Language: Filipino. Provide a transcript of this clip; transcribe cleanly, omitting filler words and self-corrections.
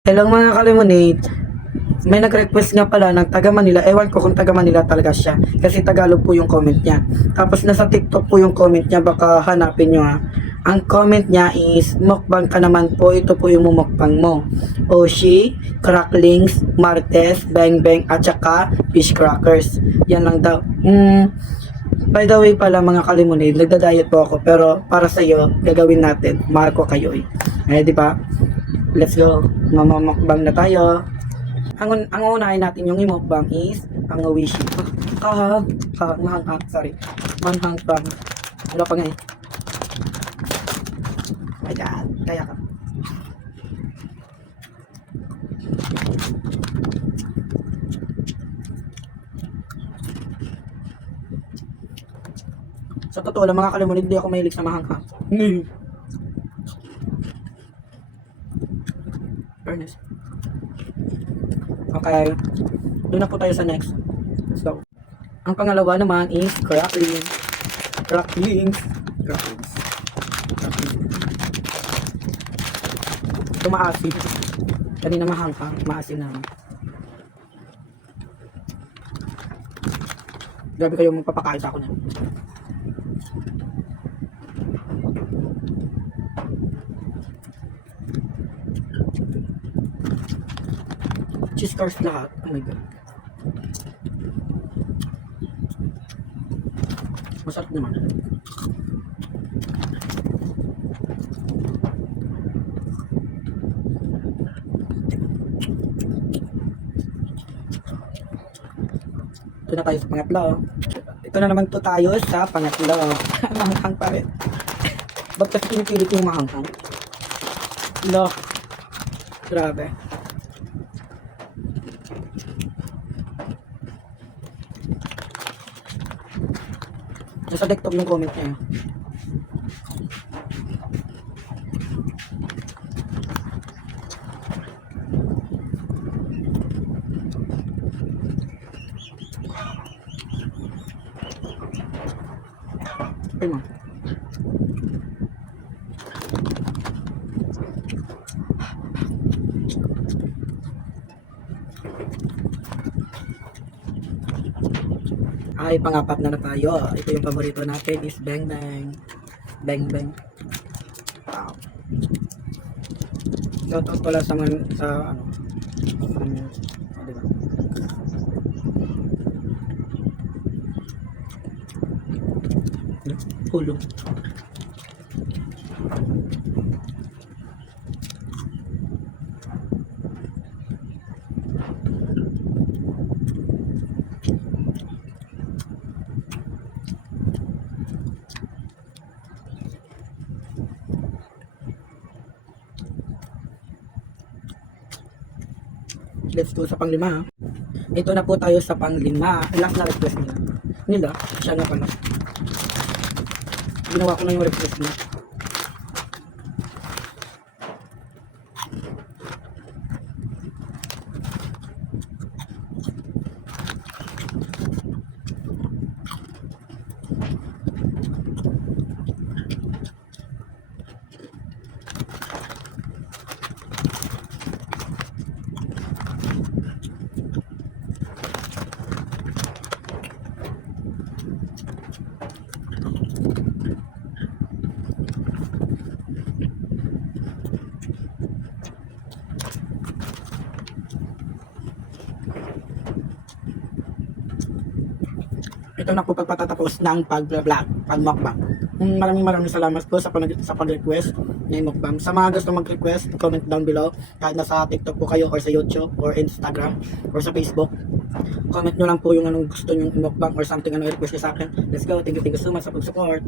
Hello mga kalimonate. May nag-request nga pala ng taga Manila. Ewan ko kung taga Manila talaga siya. Kasi Tagalog po yung comment niya. Tapos nasa TikTok po yung comment niya. Baka hanapin nyo ha. Ang comment niya is, mukbang ka naman po. Ito po yung mumukbang mo. Oshi, cracklings, martes, bang bang, at saka fish crackers. Yan lang daw. By the way pala mga kalimonade, nagda-diet po ako. Pero para sa iyo, gagawin natin. Mahal ko kayo eh. Di ba? Let's go. Mamamukbang na tayo. Ang unahin natin yung imukbang is ang wishi. Mahanghang, sorry. Manhang from. Ano pa nga eh. My God. Kaya ka. Sa totoo lang mga kalimunid, hindi ako mahilig sa mahanghang. Fairness. Okay. Doon na po tayo sa next. So, ang pangalawa naman is crackling. Cracklings. Cracklings. Ito maasim. Kanina mahanghang. Maasim naman. Grabe kayo magpapakain sa ako niya. Cheese curls lahat. Oh my God. Masarap naman. Ito na tayo sa pangatlo. Ito na naman to tayo sa pangatlo. Mahanghang pa rin. Ba't kasi pinipilit yung mahanghang? Lo. Grabe. Nasa desktop yung comment niya. Ay mo. Ay, pang-apat na tayo. Ito yung paborito natin is bang bang. Bang bang. Wow. Shoutout pala sa ano, diba? Hulog. Let's go sa panglima. Ito na po tayo sa panglima. Last na request nila. Siya na pala. Ginawa ko na yung request nila. Ito na po pagpatatapos ng pag-vlog, pag-mukbang. Maraming salamat po sa pag-request ng mukbang. Sa mga gusto mag-request, comment down below. Kahit nasa TikTok po kayo or sa YouTube or Instagram or sa Facebook. Comment nyo lang po yung anong gusto nyo mukbang or something anong request nyo sa akin. Let's go. Thank you so much sa pag-support.